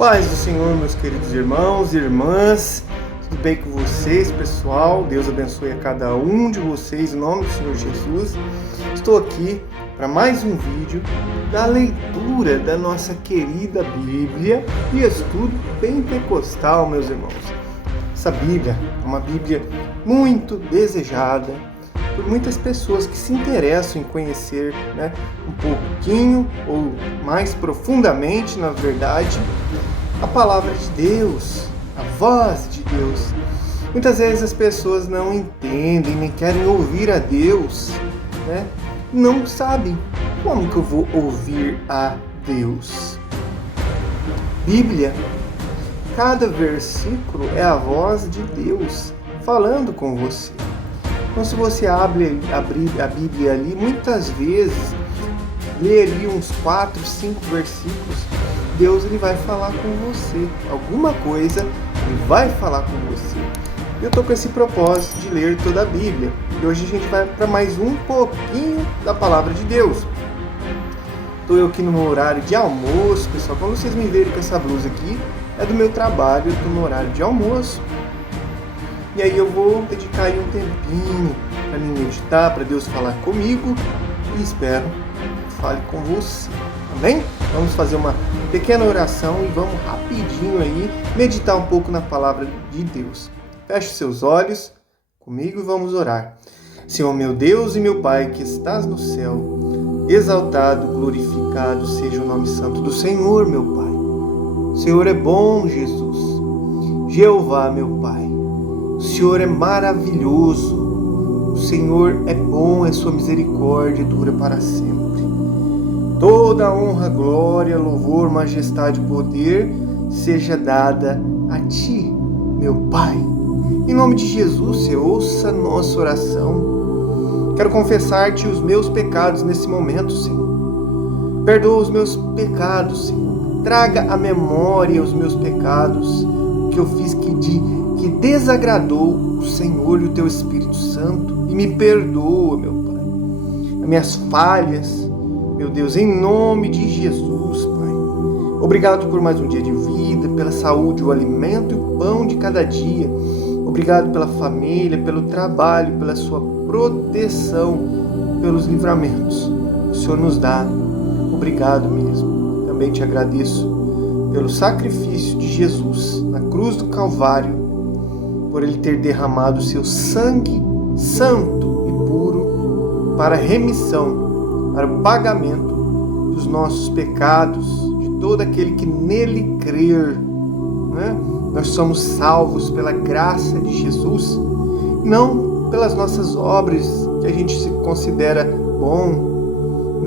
Paz do Senhor, meus queridos irmãos e irmãs, tudo bem com vocês, pessoal? Deus abençoe a cada um de vocês, em nome do Senhor Jesus. Estou aqui para mais um vídeo da leitura da nossa querida Bíblia e estudo pentecostal, meus irmãos. Essa Bíblia é uma Bíblia muito desejada por muitas pessoas que se interessam em conhecer, um pouquinho ou mais profundamente, na verdade, a palavra de Deus, a voz de Deus. Muitas vezes as pessoas não entendem, nem querem ouvir a Deus, não sabem como que eu vou ouvir a Deus. Bíblia, cada versículo é a voz de Deus falando com você. Então, se você abrir a Bíblia ali, muitas vezes, lê ali uns 4, 5 versículos, Deus ele vai falar com você. Alguma coisa ele vai falar com você. Eu estou com esse propósito de ler toda a Bíblia. E hoje a gente vai para mais um pouquinho da Palavra de Deus. Estou eu aqui no meu horário de almoço, pessoal. Quando vocês me verem com essa blusa aqui, é do meu trabalho, eu estou no horário de almoço. E aí eu vou dedicar aí um tempinho para mim meditar, para Deus falar comigo e espero que fale com você, amém? Vamos fazer uma pequena oração e vamos rapidinho aí meditar um pouco na palavra de Deus. Feche seus olhos comigo e vamos orar. Senhor meu Deus e meu Pai que estás no céu, exaltado, glorificado seja o nome santo do Senhor, meu Pai. O Senhor é bom, Jesus. Jeová, meu Pai. O Senhor é maravilhoso, o Senhor é bom, a sua misericórdia dura para sempre. Toda honra, glória, louvor, majestade e poder seja dada a Ti, meu Pai. Em nome de Jesus, Senhor, ouça nossa oração. Quero confessar-Te os meus pecados nesse momento, Senhor. Perdoa os meus pecados, Senhor. Traga à memória os meus pecados, o que eu fiz que desagradou o Senhor e o Teu Espírito Santo, e me perdoa, meu Pai, as minhas falhas, meu Deus, em nome de Jesus, Pai. Obrigado por mais um dia de vida, pela saúde, o alimento e o pão de cada dia. Obrigado pela família, pelo trabalho, pela Sua proteção, pelos livramentos que o Senhor nos dá. Obrigado mesmo. Também Te agradeço pelo sacrifício de Jesus na cruz do Calvário, por Ele ter derramado o Seu sangue santo e puro para a remissão, para o pagamento dos nossos pecados, de todo aquele que nele crer. Nós somos salvos pela graça de Jesus, não pelas nossas obras que a gente se considera bom,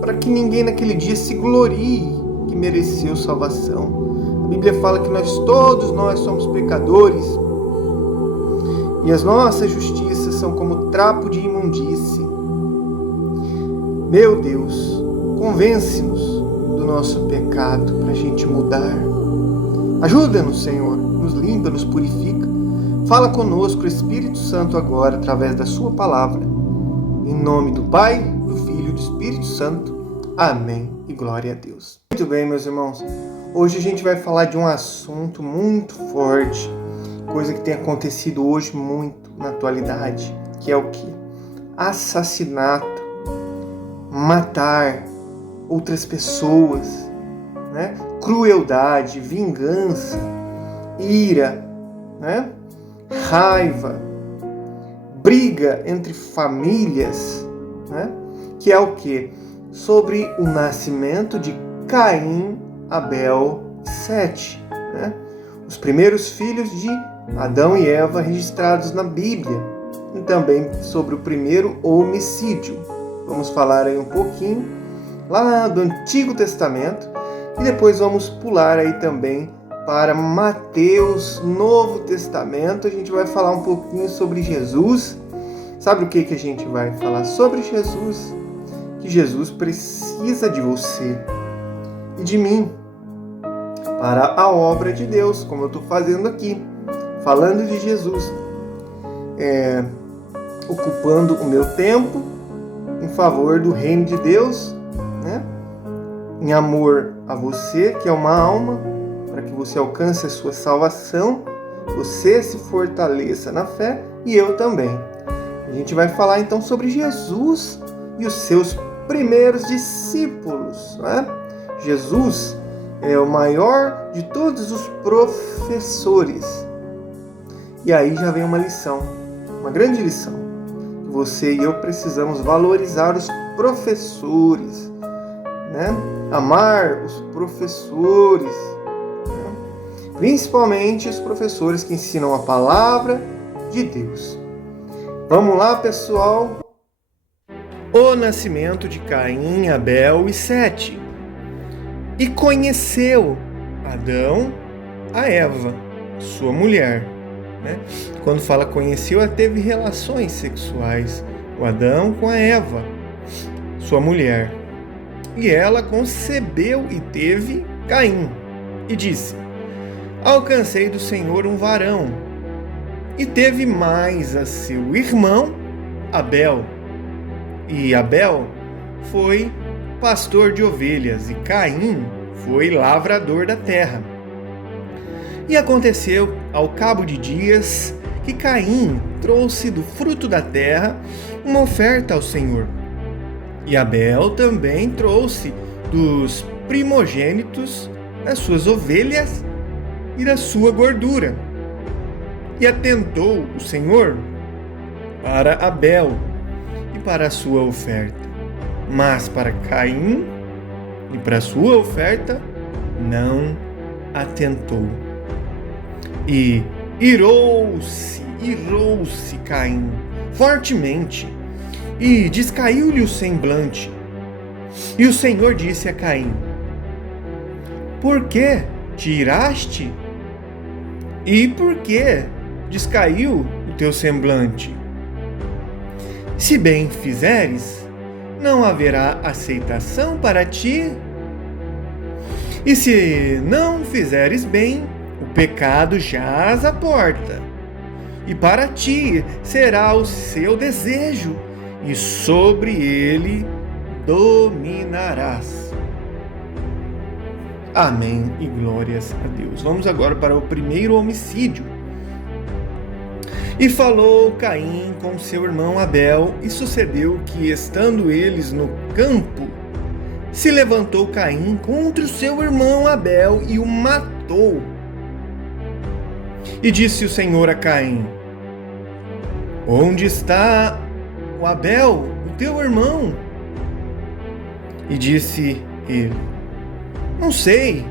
para que ninguém naquele dia se glorie que mereceu salvação. A Bíblia fala que todos nós somos pecadores, e as nossas justiças são como trapo de imundície. Meu Deus, convence-nos do nosso pecado para a gente mudar. Ajuda-nos, Senhor, nos limpa, nos purifica. Fala conosco, Espírito Santo, agora, através da Sua palavra. Em nome do Pai, do Filho e do Espírito Santo. Amém e glória a Deus. Muito bem, meus irmãos. Hoje a gente vai falar de um assunto muito forte, coisa que tem acontecido hoje muito na atualidade, que é o quê? Assassinato, matar outras pessoas, crueldade, vingança, ira, raiva, briga entre famílias, que é o quê? Sobre o nascimento de Caim, Abel e Sete, os primeiros filhos de Adão e Eva registrados na Bíblia, e também sobre o primeiro homicídio. Vamos falar aí um pouquinho lá do Antigo Testamento e depois vamos pular aí também para Mateus, Novo Testamento. A gente vai falar um pouquinho sobre Jesus. Sabe o que a gente vai falar sobre Jesus? Que Jesus precisa de você e de mim para a obra de Deus, como eu estou fazendo aqui, falando de Jesus, ocupando o meu tempo em favor do reino de Deus, em amor a você, que é uma alma, para que você alcance a sua salvação, você se fortaleça na fé e eu também. A gente vai falar então sobre Jesus e os seus primeiros discípulos, né? Jesus é o maior de todos os professores. E aí já vem uma lição, uma grande lição, que você e eu precisamos valorizar os professores, né? Amar os professores, né? Principalmente os professores que ensinam a palavra de Deus. Vamos lá, pessoal. O nascimento de Caim, Abel e Sete. E conheceu Adão a Eva, sua mulher. Né? Quando fala conheceu, ela teve relações sexuais, o Adão com a Eva, sua mulher. E ela concebeu e teve Caim. E disse: alcancei do Senhor um varão. E teve mais a seu irmão Abel. E Abel foi pastor de ovelhas, e Caim foi lavrador da terra. E aconteceu, ao cabo de dias, que Caim trouxe do fruto da terra uma oferta ao Senhor. E Abel também trouxe dos primogênitos das suas ovelhas e da sua gordura. E atentou o Senhor para Abel e para a sua oferta, mas para Caim e para a sua oferta não atentou. E irou-se Caim fortemente, e descaiu-lhe o semblante. E o Senhor disse a Caim: por que te iraste? E por que descaiu o teu semblante? Se bem fizeres, não haverá aceitação para ti. E se não fizeres bem, o pecado jaz à porta, e para ti será o seu desejo, e sobre ele dominarás. Amém e glórias a Deus. Vamos agora para o primeiro homicídio. E falou Caim com seu irmão Abel, e sucedeu que, estando eles no campo, se levantou Caim contra o seu irmão Abel e o matou. E disse o Senhor a Caim: onde está o Abel, o teu irmão? E disse ele: não sei,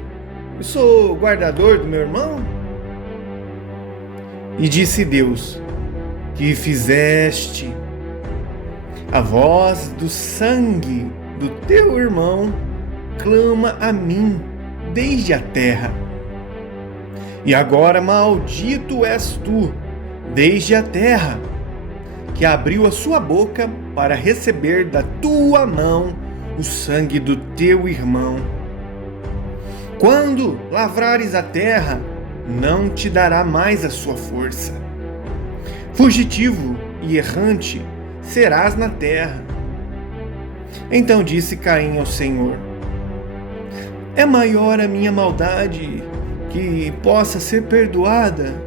eu sou o guardador do meu irmão. E disse Deus: que fizeste? A voz do sangue do teu irmão clama a mim desde a terra. E agora maldito és tu desde a terra, que abriu a sua boca para receber da tua mão o sangue do teu irmão. Quando lavrares a terra, não te dará mais a sua força. Fugitivo e errante serás na terra. Então disse Caim ao Senhor: é maior a minha maldade que possa ser perdoada?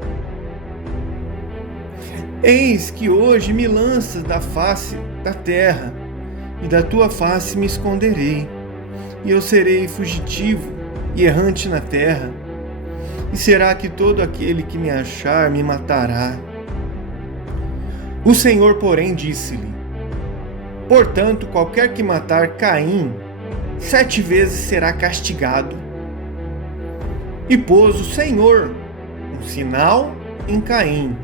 Eis que hoje me lanças da face da terra, e da tua face me esconderei, e eu serei fugitivo e errante na terra. E será que todo aquele que me achar me matará? O Senhor, porém, disse-lhe: portanto, qualquer que matar Caim, 7 vezes será castigado. E pôs o Senhor um sinal em Caim,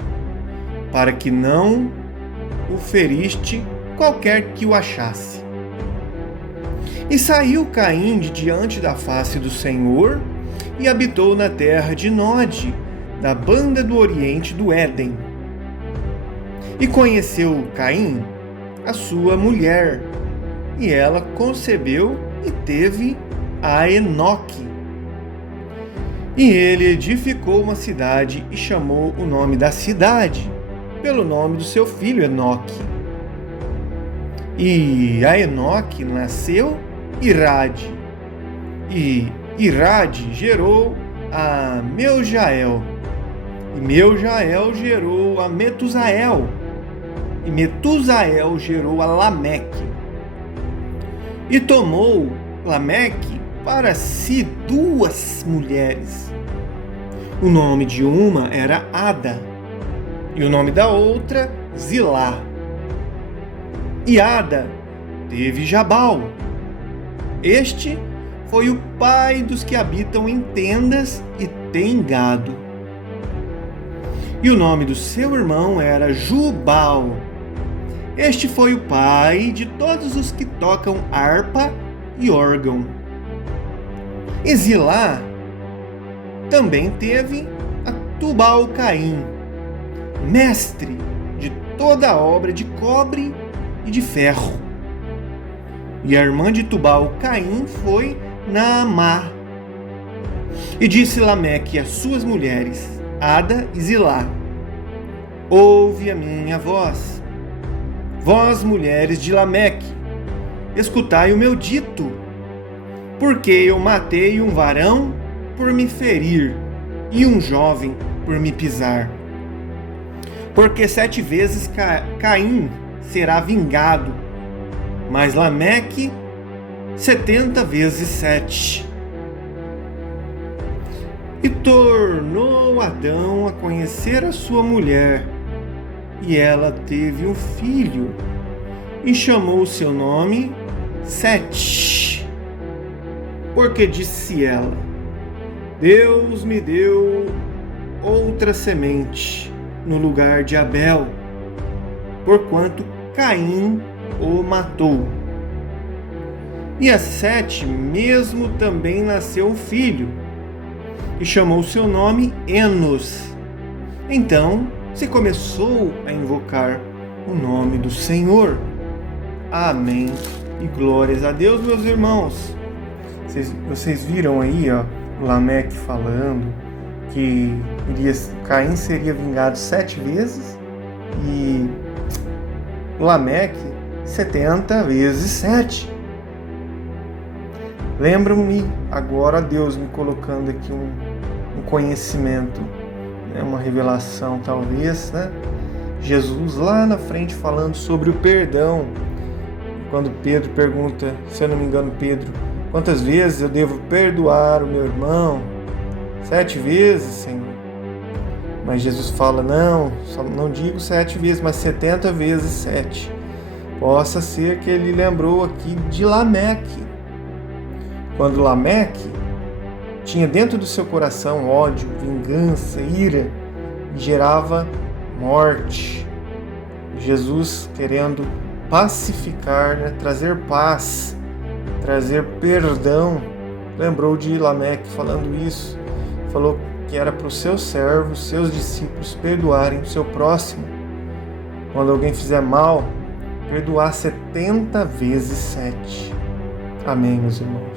para que não o feriste qualquer que o achasse. E saiu Caim de diante da face do Senhor e habitou na terra de Nod, da banda do oriente do Éden. E conheceu Caim a sua mulher, e ela concebeu e teve a Enoque. E ele edificou uma cidade e chamou o nome da cidade pelo nome do seu filho Enoque. E a Enoque nasceu Irade, e Irade gerou a Meujael, e Meujael gerou a Metusael, e Metusael gerou a Lameque. E tomou Lameque para si 2 mulheres. O nome de uma era Ada, e o nome da outra Zilá. E Ada teve Jabal. Este foi o pai dos que habitam em tendas e têm gado. E o nome do seu irmão era Jubal. Este foi o pai de todos os que tocam harpa e órgão. E Zilá também teve a Tubal-Caim, mestre de toda a obra de cobre e de ferro. E a irmã de Tubal-Caim foi Naamá. E disse Lameque às suas mulheres, Ada e Zilá: ouve a minha voz, vós mulheres de Lameque, escutai o meu dito, porque eu matei um varão por me ferir e um jovem por me pisar. Porque 7 vezes Caim será vingado, mas Lameque 70 vezes 7. E tornou Adão a conhecer a sua mulher, e ela teve um filho, e chamou o seu nome Sete, porque disse ela: Deus me deu outra semente no lugar de Abel, porquanto Caim o matou. E a Sete mesmo também nasceu um filho, e chamou seu nome Enos. Então se começou a invocar o nome do Senhor. Amém. E glórias a Deus, meus irmãos. Vocês viram aí, ó, Lameque falando que Caim seria vingado 7 vezes e Lameque 70 vezes 7. Lembro-me agora, Deus me colocando aqui um conhecimento, né, uma revelação talvez, né? Jesus lá na frente falando sobre o perdão. Quando Pedro pergunta, se eu não me engano, Pedro, quantas vezes eu devo perdoar o meu irmão? 7 vezes, Senhor. Mas Jesus fala, não digo 7 vezes, mas 70 vezes 7. Possa ser que ele lembrou aqui de Lameque. Quando Lameque tinha dentro do seu coração ódio, vingança, ira, e gerava morte. Jesus querendo pacificar, né? Trazer paz, trazer perdão, lembrou de Lameque falando isso. Falou que era para os seus servos, seus discípulos, perdoarem o seu próximo. Quando alguém fizer mal, perdoar 70 vezes 7. Amém, meus irmãos.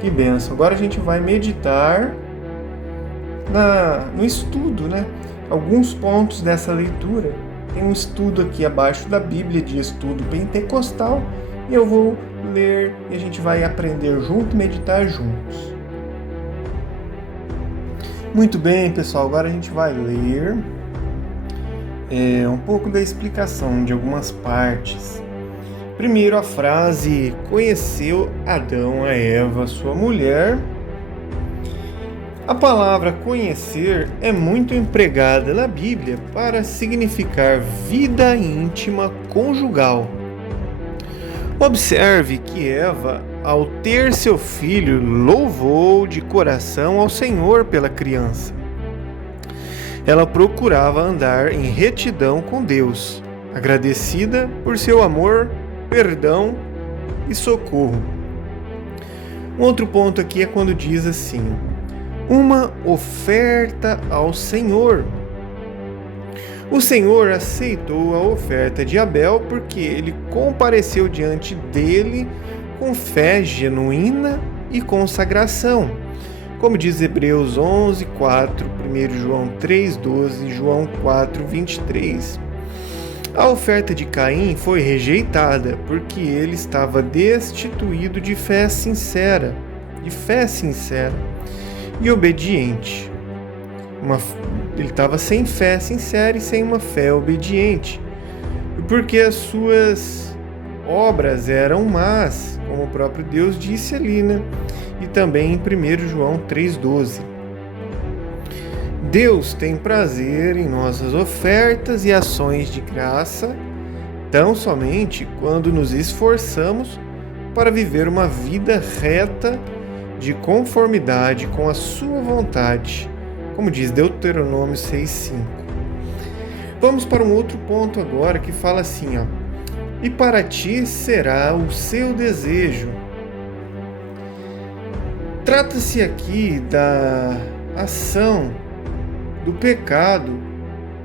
Que bênção. Agora a gente vai meditar no estudo, né? Alguns pontos dessa leitura. Tem um estudo aqui abaixo da Bíblia de estudo pentecostal e eu vou ler e a gente vai aprender junto, meditar juntos. Muito bem, pessoal. Agora a gente vai ler um pouco da explicação de algumas partes. Primeiro a frase, conheceu Adão a Eva, sua mulher. A palavra conhecer é muito empregada na Bíblia para significar vida íntima conjugal. Observe que Eva, ao ter seu filho, louvou de coração ao Senhor pela criança. Ela procurava andar em retidão com Deus, agradecida por seu amor, perdão e socorro. Um outro ponto aqui é quando diz assim, uma oferta ao Senhor. O Senhor aceitou a oferta de Abel porque ele compareceu diante dele com fé genuína e consagração. Como diz Hebreus 11:4, 1 João 3:12 e João 4:23. A oferta de Caim foi rejeitada porque ele estava destituído de fé sincera. e obediente. Ele estava sem fé sincera e sem uma fé obediente. Porque as suas obras eram más, como o próprio Deus disse ali, né? E também em 1 João 3,12. Deus tem prazer em nossas ofertas e ações de graça, tão somente quando nos esforçamos para viver uma vida reta de conformidade com a sua vontade, como diz Deuteronômio 6,5. Vamos para um outro ponto agora que fala assim, ó: e para ti será o seu desejo. Trata-se aqui da ação do pecado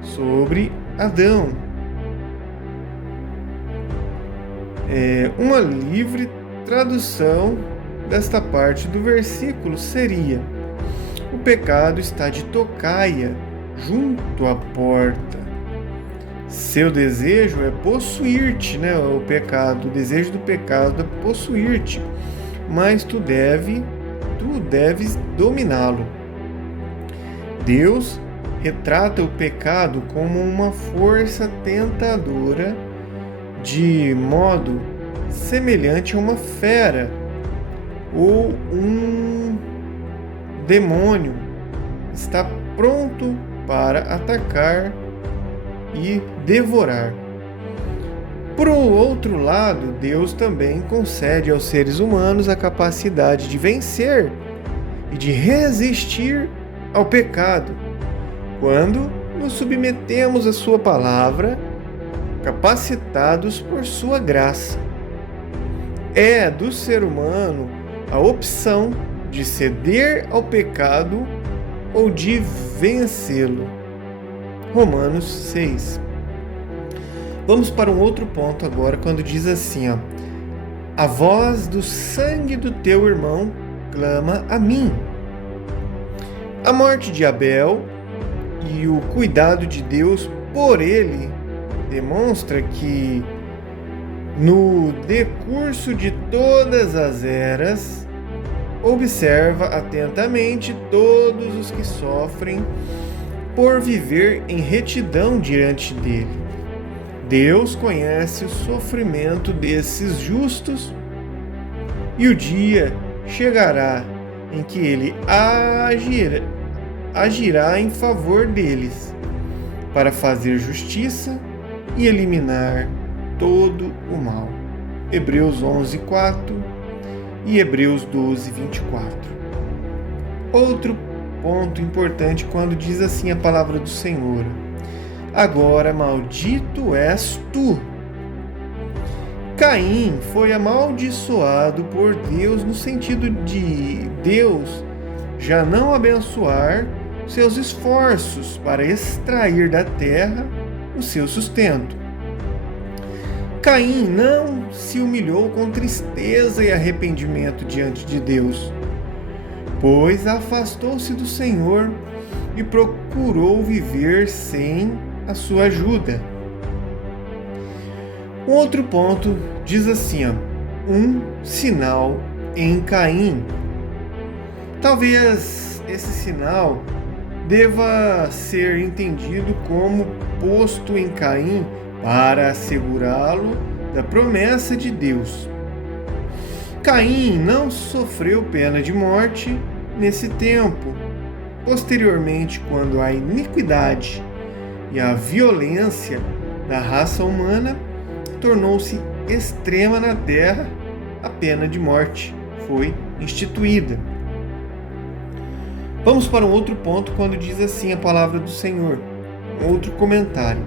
sobre Adão. Uma livre tradução desta parte do versículo seria: o pecado está de tocaia junto à porta. Seu desejo é possuir-te, né? O desejo do pecado é possuir-te, mas tu deves dominá-lo. Deus retrata o pecado como uma força tentadora, de modo semelhante a uma fera ou um demônio está pronto para atacar e devorar. Por outro lado, Deus também concede aos seres humanos a capacidade de vencer e de resistir ao pecado quando nos submetemos à sua palavra, capacitados por sua graça. É do ser humano a opção de ceder ao pecado ou de vencê-lo. Romanos 6. Vamos para um outro ponto agora, quando diz assim, ó: a voz do sangue do teu irmão clama a mim. A morte de Abel e o cuidado de Deus por ele demonstra que, no decurso de todas as eras, observa atentamente todos os que sofrem por viver em retidão diante dele. Deus conhece o sofrimento desses justos e o dia chegará em que ele agirá em favor deles para fazer justiça e eliminar todo o mal. Hebreus 11:4 e Hebreus 12:24. Outro ponto importante quando diz assim a palavra do Senhor: agora maldito és tu. Caim foi amaldiçoado por Deus no sentido de Deus já não abençoar seus esforços para extrair da terra o seu sustento. Caim não se humilhou com tristeza e arrependimento diante de Deus, pois afastou-se do Senhor e procurou viver sem a sua ajuda. Um outro ponto diz assim, ó: um sinal em Caim. Talvez esse sinal deva ser entendido como posto em Caim para assegurá-lo da promessa de Deus. Caim não sofreu pena de morte nesse tempo. Posteriormente, quando a iniquidade e a violência da raça humana tornou-se extrema na terra, a pena de morte foi instituída. Vamos para um outro ponto quando diz assim a palavra do Senhor. Outro comentário.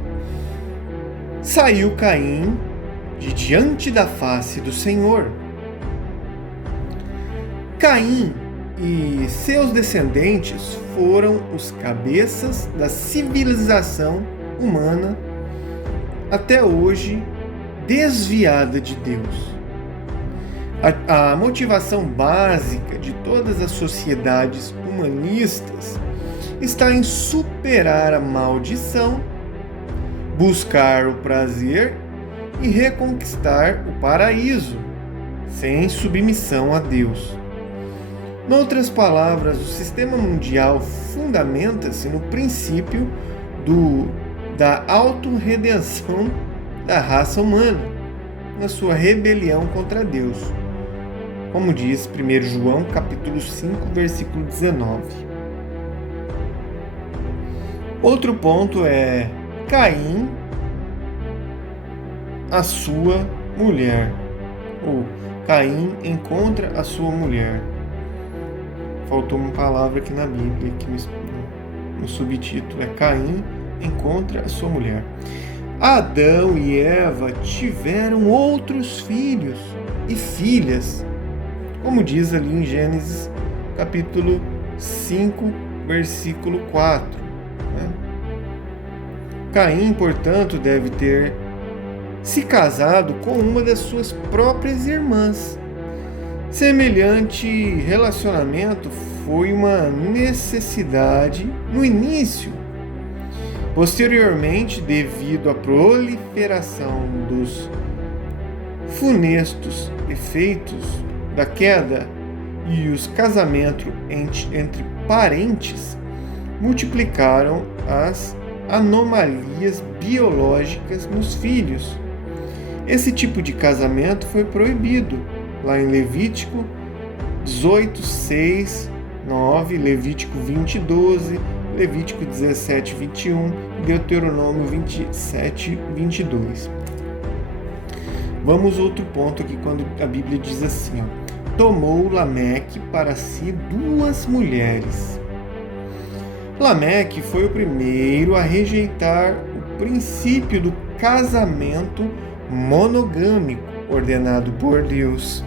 Saiu Caim de diante da face do Senhor. Caim e seus descendentes foram os cabeças da civilização humana até hoje desviada de Deus. A motivação básica de todas as sociedades humanistas está em superar a maldição, buscar o prazer e reconquistar o paraíso, sem submissão a Deus. Noutras palavras, o sistema mundial fundamenta-se no princípio da autorredenção da raça humana, na sua rebelião contra Deus, como diz 1 João capítulo 5, versículo 19. Outro ponto é Caim, a sua mulher, ou Caim encontra a sua mulher. Faltou uma palavra aqui na Bíblia, aqui no subtítulo, é Caim encontra a sua mulher. Adão e Eva tiveram outros filhos e filhas, como diz ali em Gênesis capítulo 5, versículo 4. Caim, portanto, deve ter se casado com uma das suas próprias irmãs. Semelhante relacionamento foi uma necessidade no início. Posteriormente, devido à proliferação dos funestos efeitos da queda e os casamentos entre parentes, multiplicaram as anomalias biológicas nos filhos. Esse tipo de casamento foi proibido lá em Levítico 18, 6, 9, Levítico 20, 12, Levítico 17, 21 e Deuteronômio 27, 22. Vamos outro ponto aqui, quando a Bíblia diz assim, tomou Lameque para si 2 mulheres. Lameque foi o primeiro a rejeitar o princípio do casamento monogâmico ordenado por Deus,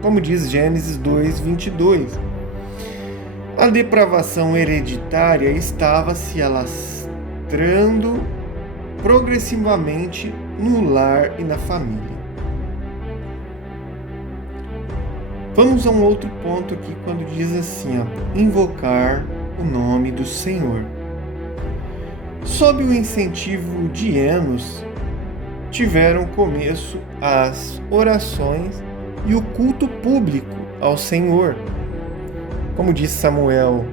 como diz Gênesis 2, 22. A depravação hereditária estava se alastrando progressivamente no lar e na família. Vamos a um outro ponto aqui, quando diz assim, invocar o nome do Senhor. Sob o incentivo de Enos, tiveram começo as orações e o culto público ao Senhor. Como diz Samuel,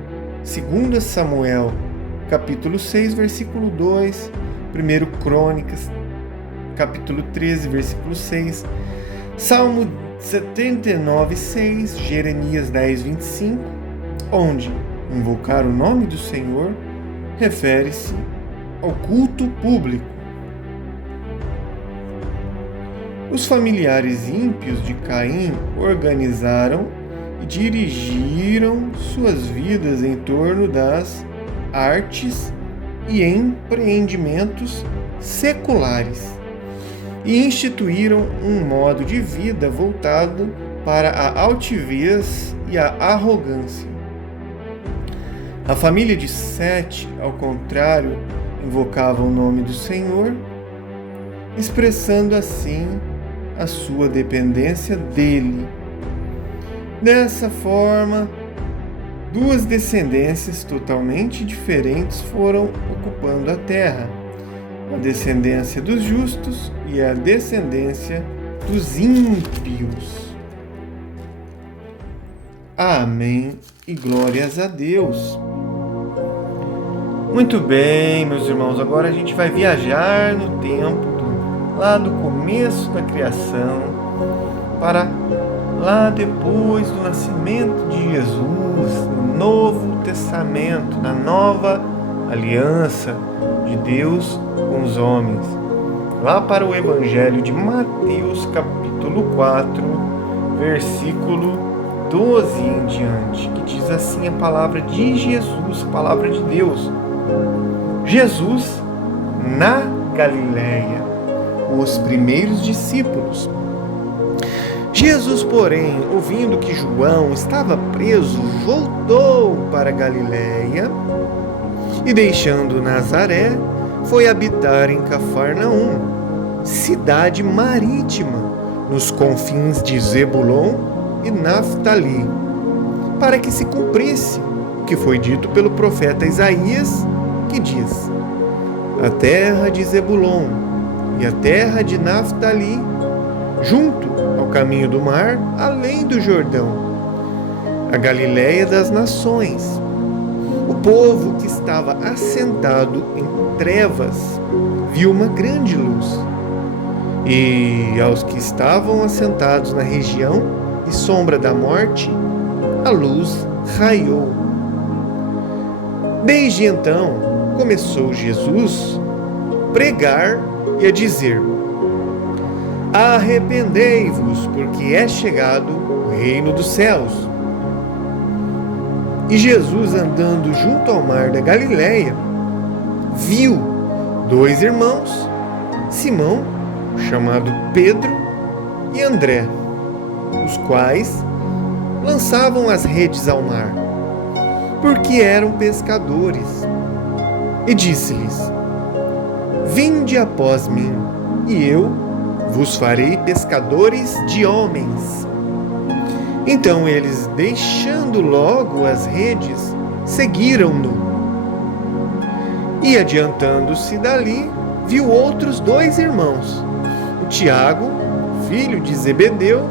2 Samuel, capítulo 6, versículo 2, 1 Crônicas, capítulo 13, versículo 6, Salmo 79, 6, Jeremias 10, 25, onde invocar o nome do Senhor refere-se ao culto público. Os familiares ímpios de Caim organizaram e dirigiram suas vidas em torno das artes e empreendimentos seculares e instituíram um modo de vida voltado para a altivez e a arrogância. A família de Sete, ao contrário, invocava o nome do Senhor, expressando assim a sua dependência dele. Dessa forma, 2 descendências totalmente diferentes foram ocupando a terra: a descendência dos justos e a descendência dos ímpios. Amém e glórias a Deus. Muito bem, meus irmãos, agora a gente vai viajar no tempo lá do começo da criação para lá depois do nascimento de Jesus, no Novo Testamento, na nova aliança de Deus com os homens, lá para o Evangelho de Mateus, capítulo 4, versículo 12 em diante, que diz assim a palavra de Jesus, a palavra de Deus. Jesus na Galileia, os primeiros discípulos. Jesus, porém, ouvindo que João estava preso, voltou para Galileia e, deixando Nazaré, foi habitar em Cafarnaum, cidade marítima, nos confins de Zebulon e Naftali, para que se cumprisse o que foi dito pelo profeta Isaías, que diz: a terra de Zebulon e a terra de Naftali, junto ao caminho do mar, além do Jordão, a Galiléia das nações. O povo que estava assentado em trevas viu uma grande luz, e aos que estavam assentados na região e sombra da morte, a luz raiou. Desde então começou Jesus a pregar e a dizer: arrependei-vos, porque é chegado o reino dos céus. E Jesus, andando junto ao mar da Galiléia, viu 2 irmãos, Simão, chamado Pedro, e André, os quais lançavam as redes ao mar, porque eram pescadores. E disse-lhes: vinde após mim, e eu vos farei pescadores de homens. Então eles, deixando logo as redes, seguiram-no. E adiantando-se dali, viu outros 2 irmãos, o Tiago, filho de Zebedeu,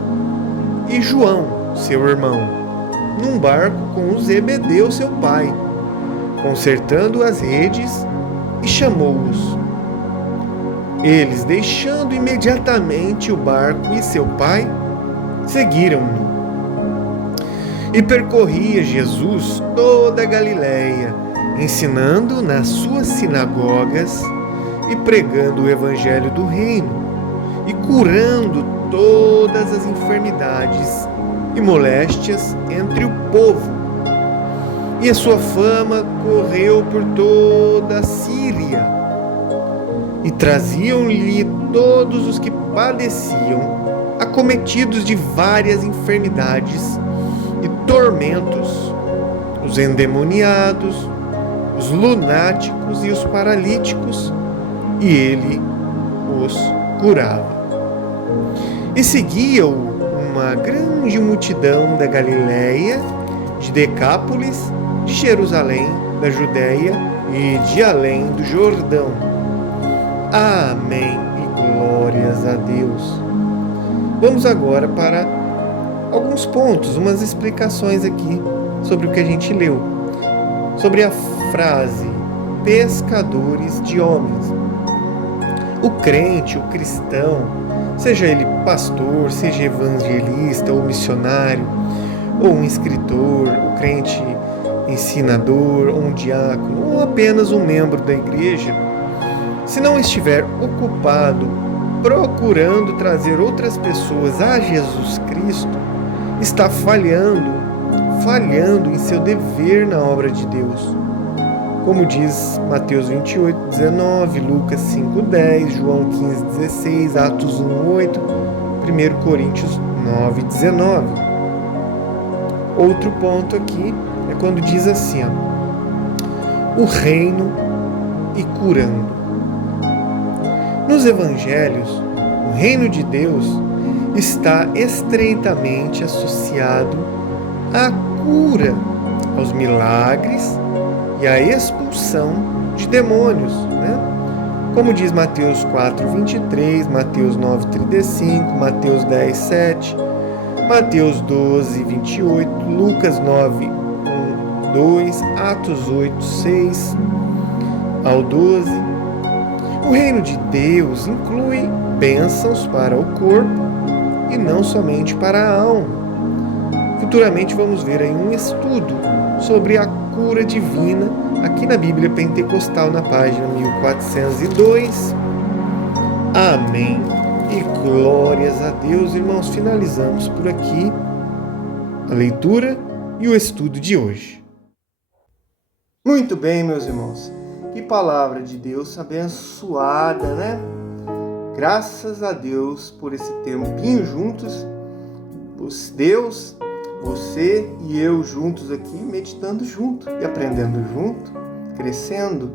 e João, seu irmão, num barco com o Zebedeu, seu pai, consertando as redes, e chamou-os. Eles, deixando imediatamente o barco e seu pai, seguiram-no. E percorria Jesus toda a Galiléia, ensinando nas suas sinagogas e pregando o evangelho do reino, e curando todas as enfermidades e moléstias entre o povo. E a sua fama correu por toda a Síria, e traziam-lhe todos os que padeciam, acometidos de várias enfermidades e tormentos, os endemoniados, os lunáticos e os paralíticos, e ele os curava. E seguia-o uma grande multidão da Galiléia, de Decápolis, de Jerusalém, da Judéia e de além do Jordão. Amém e glórias a Deus. Vamos agora para alguns pontos, umas explicações aqui sobre o que a gente leu, sobre a frase pescadores de homens. O crente, o cristão, seja ele pastor, seja evangelista ou missionário, ou um escritor, o crente ensinador, ou um diácono, ou apenas um membro da igreja, se não estiver ocupado procurando trazer outras pessoas a Jesus Cristo, está falhando em seu dever na obra de Deus. Como diz Mateus 28, 19, Lucas 5, 10, João 15, 16, Atos 1, 8, 1 Coríntios 9, 19. Outro ponto aqui é quando diz assim, o reino e curando. Nos evangelhos, o reino de Deus está estreitamente associado à cura, aos milagres e à expulsão de demônios, né? Como diz Mateus 4, 23, Mateus 9, 35, Mateus 10, 7, Mateus 12, 28, Lucas 9, 1, 2, Atos 8, 6 ao 12. O reino de Deus inclui bênçãos para o corpo e não somente para a alma. Futuramente vamos ver aí um estudo sobre a cura divina aqui na Bíblia Pentecostal, na página 1402. Amém e glórias a Deus. Irmãos, finalizamos por aqui a leitura e o estudo de hoje. Muito bem, meus irmãos. Que palavra de Deus abençoada, né? Graças a Deus por esse tempinho juntos. Deus, você e eu juntos aqui, meditando junto e aprendendo junto, crescendo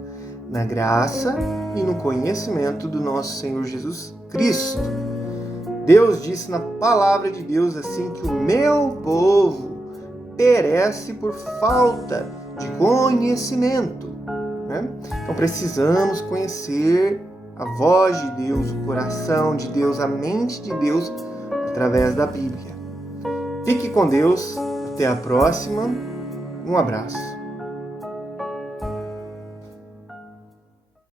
na graça e no conhecimento do nosso Senhor Jesus Cristo. Deus disse na palavra de Deus assim que o meu povo perece por falta de conhecimento. Então precisamos conhecer a voz de Deus, o coração de Deus, a mente de Deus através da Bíblia. Fique com Deus, Até a próxima. Um abraço.